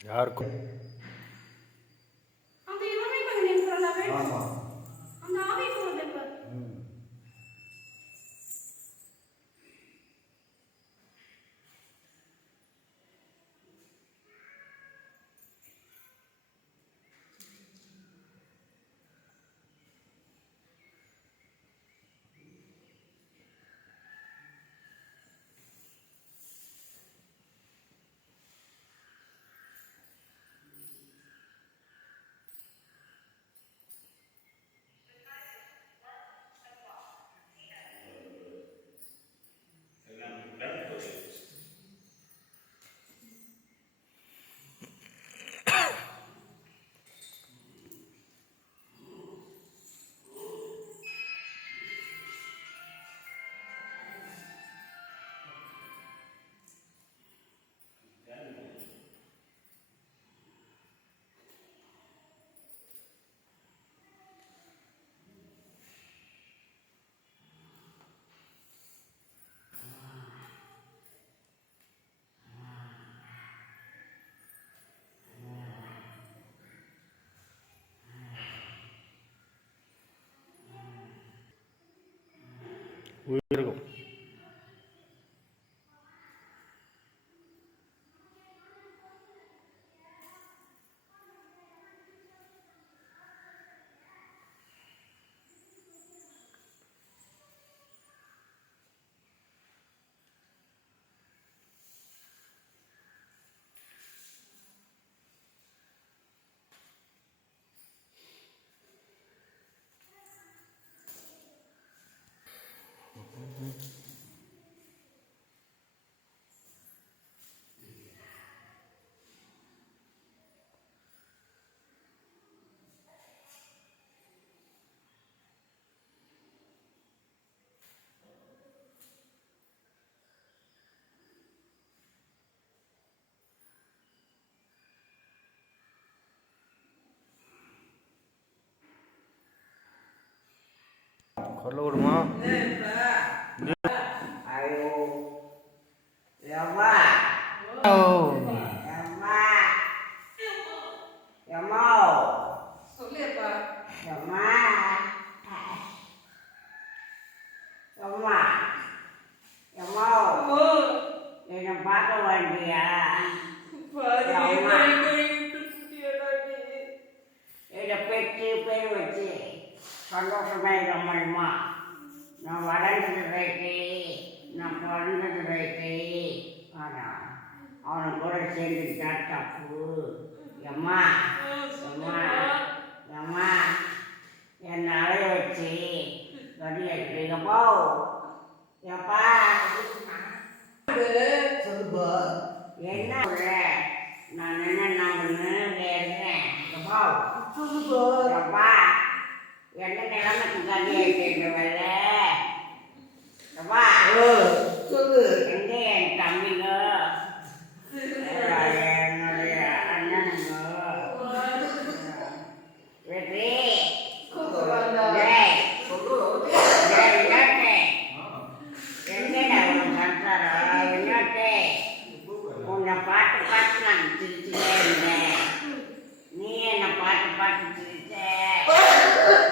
யாருக்கும்? அந்த இவனை மகன் என்றால் உயிருக்கும் হলো ওর মা। சந்தோஷமா இருக்க முடியுமா நான் வளர்ந்தது ரைட்டு நான் பிறந்தது ரைட்டு ஆனால் அவனை கூட சேர்ந்துக்கிட்டா தப்பு எம்மா எம்மா எம்மா என்னை அலைய வச்சு கடி எடுப்பா எப்பா? சொல்லுப்பா. என்ன? நான் என்ன நான் ஒன்று இருக்கேன் எப்பா? சொல்லுப்பா. எப்பா? என்ன நிலைமைக்கு கடி எடுத்துருவல்ல எப்பா சொல்லு எங்க என் தம்பிங்க என்னுடைய அண்ணனுங்க வெற்றி டேய், டேய், விளையாட்டு. எங்கடா உன் சம்சாரம்? விளையாட்டு. உன்னை பார்த்து பார்த்து நான் சிரிச்சுட்டே இருந்தேன் நீ என்னை பார்த்து பார்த்து சிரிச்ச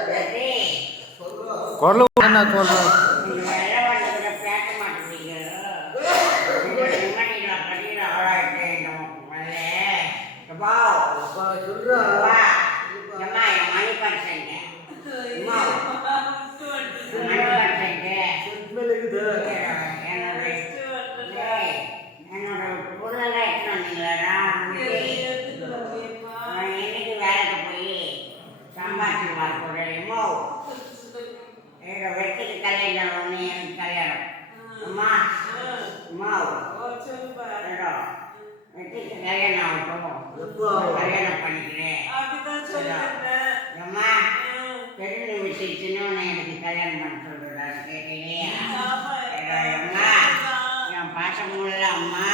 வெற்றி, குரல் என்ன குரல் நீங்க வேலை பண்ணதுல பேச மாட்டேங்கிறீங்க. உங்க நிம்மதியில கடின ஆளாயிட்டேன் நமக்கு மேலே. எப்பா, அப்பா சொல்றா எப்பா, எம்மா, என் மணி பர்சன்ட். அம்மா, என் மணி பர்சன்ட். மேல இருக்குது என்னோட டேய், என்னோட பொருளெல்லாம் எடுத்துட்டு வந்தீங்களாடா? நான் என்னைக்கு வேலைக்கு போய் சம்பாதிச்சு வர போறேன் எங்க வெட்டிக்கு கல்யாணம் ஒன்று எனக்கு கல்யாணம் அம்மா அம்மா ஏடா, வெட்டிக்கு கல்யாணம் ஆகட்டும் எப்போ கல்யாணம் பண்ணிக்கிறேன். அம்மா பெரிய விஷயம் சின்னவனை எனக்கு கல்யாணம் பண்ண சொல்றாரு கேட்கலையா ஏடா, அம்மா என் பாசமுள்ள அம்மா.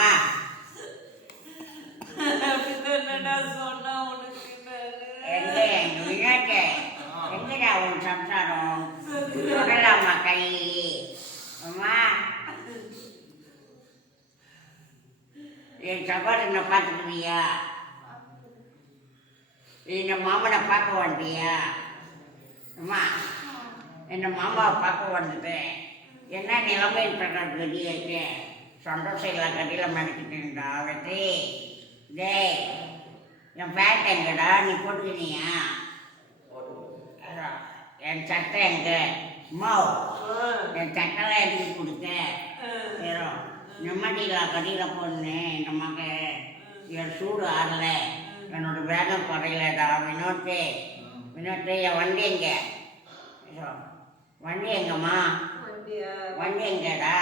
என் சகோதரனை பார்த்துக்குவியா என் மாமனை பார்க்க வந்தியா? அம்மா என்ன மாமாவை பார்க்க வந்துட்டேன் என்ன நிலைமை பிரகாரம் கதியாச்சு சந்தோஷம் இல்லை கதியில் மடிக்கிட்டு வெற்றி டேய் என் பேண்ட் எங்கடா? நீ போட்டுக்கினியா? என் சட்டை எங்க? அம்மா என் சட்டெல்லாம் எடுத்து கொடுக்க? ஏறோ நிம்மதியில் கடியில் பொண்ணு இந்த மக என் சூடு ஆறல. என்னோட வேகம் குறையலடா வினோத்து. வினோத்து என் வண்டி எங்க? வண்டி எங்கம்மா? வண்டி எங்கடா?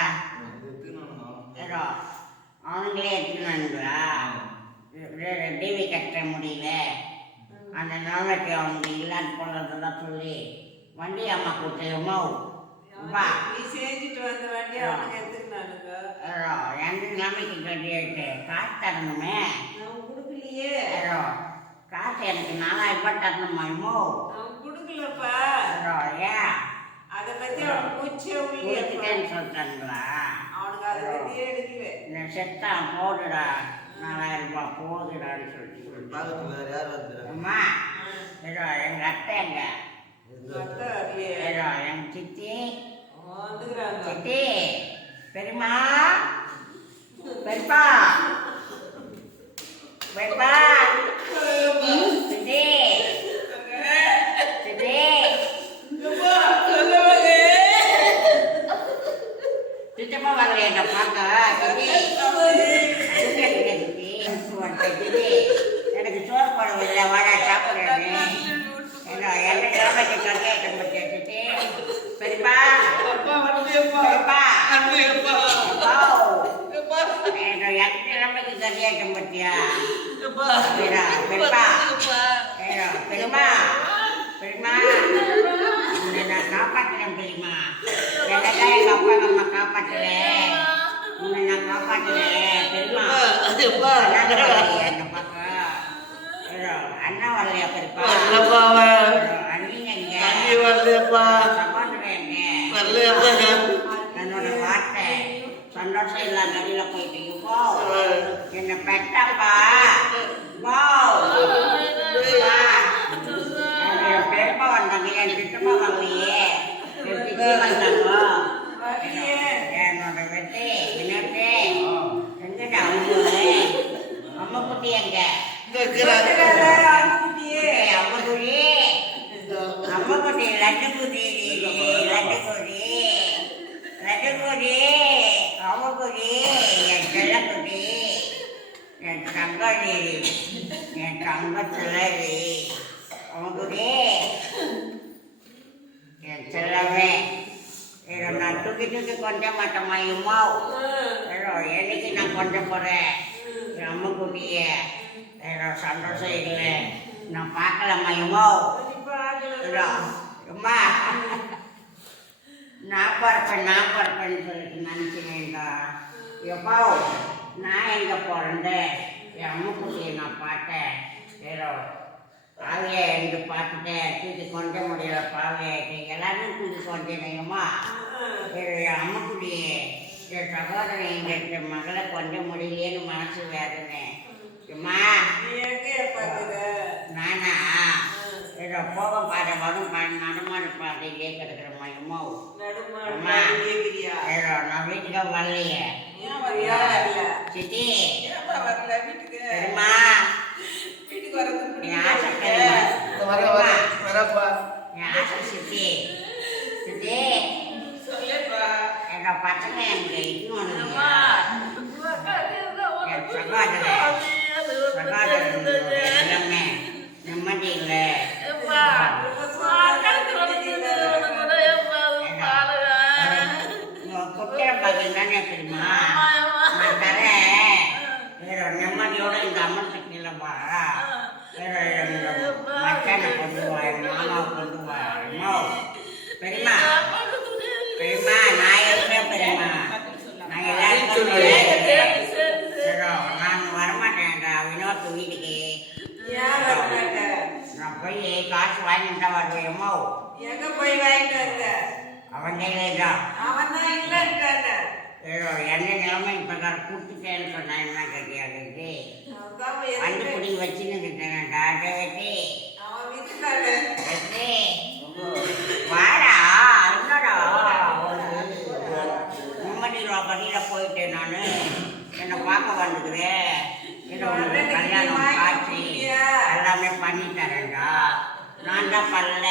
ஏறோ அவனுங்களே எடுத்துனானுங்களா டிவி கட்ட முடியல. அந்த நிலைமைக்கு அவனுக்கு இல்லாத போனதெல்லாம் சொல்லி வண்டி அம்மா கொடுத்தேம்மா வா நீ செஞ்சுட்டு வந்த வண்டி அவங்க நிலைமைக்கு காசு தரணுமே. நான் ஏறோ காசு எனக்கு நாலாயிரம் ரூபாய் தரணுமா இம்மோ நான் கொடுக்கலப்பா ஏன் அதை பத்தி அவன் உள்ளே கொடுத்துட்டேன்னு சொல்லிட்டாங்களா அவனுக்கு அதை பத்தியே எடுக்கல. செத்தான் போடுடா நாலாயிரம் ரூபாய் போகுடான்னு சொல்லிட்டு. பக்கத்துல வேற யார் வந்துடுறாங்க அம்மா ஏதோ எங்க அத்தை எங்க? ஏதோ எங்க சித்தி? சித்தி பெரியம்மா? பெரியப்பா? บ๊ายบายเด็ก แยกกันหมดยาเป็นอะเป็นป้าเป็นอะเป็นมาเป็นมาเนี่ยนะเขาปัดยังเป็นมาแต่ได้ได้เขาปัดมาเขาปัดแล้วเนี่ยนะเขาปัดแล้วเป็นมาเป็นมานั่นก็เลยนะป้าอันนั้นวันเรียกเป็นป้าแล้วก็ว่าอันนี้ยังไงอันนี้วันเรียกว่าวันเรียกว่าครับน่นวันวัดแต่ตอนรถเส้นลันอันนี้เราเคยไป wow. Yang dapat apa? Wow. என் தங்க நீரி என் தங்க என் தங்கத்துலடி என் செல்லவே இதை நான் தூக்கி தூக்கி கொஞ்ச மாட்டேம்மா இம்மா? என்னைக்கு நான் கொஞ்ச போகிறேன் என் குட்டிய ஏதோ சந்தோஷம் இல்லை. நான் பார்க்கலம்மா இம்மா. அம்மா நான் பார்ப்பேன் நான் பார்ப்பேன்னு சொல்லிட்டு நினச்சினேன்டா எப்போ நான் எங்கே பிறந்தேன் என் அம்மா குட்டியை நான் பார்த்தேன். ஏதோ பாவையை என்று பார்த்துட்டேன் தூக்கி கொஞ்ச முடியல பாவையாயிட்டு எல்லாரும் தூக்கி கொஞ்சேனையுமா என் அம்மாக்குடியே என் சகோதரன் எங்க மகளை கொஞ்ச முடியலேன்னு மனசு வேதனை. அம்மா நானா? ஏதோ போக பாதை வரும் பாதை நடமாடு பாதையிலே கிடக்குறம்மா அம்மா நடுமாடு அம்மா. ஏதோ நான் வீட்டுக்கு வரலையே. சித்தி. வரல? வீட்டுக்கு. பெருமா வீட்டுக்கு வரது வர வர வரப்பா. ஆசை சித்தி. சித்தி. சொல்லேப்பா. எங்க பசங்க எனக்கு இன்னொன்று என் சகோதரன். சகோதரன் எல்லாமே நிம்மதி இல்லை. நான் வரமாட்டேன்டா. வினோத் வீட்டுக்கு நான் போய் காசு வாங்கிட்டு வருவேன். எங்க போய் வாங்கிட்டு வந்த? அவன் கையில தான் அவன் தான் இல்லைன்றான ஏதோ எந்த நிலைமை பிரகாரம் கூப்பிட்டுட்டேன்னு சொன்னா என்ன அதான் வந்து குடி வச்சுன்னு இருக்கேன் அவன் வித்துட்டானே வெட்டி நான் என்னை பார்க்க வந்துடுவேன் இதை உனக்கு கல்யாணம் காட்சி எல்லாமே பண்ணி தரேன்டா நான் தான் பண்ணல.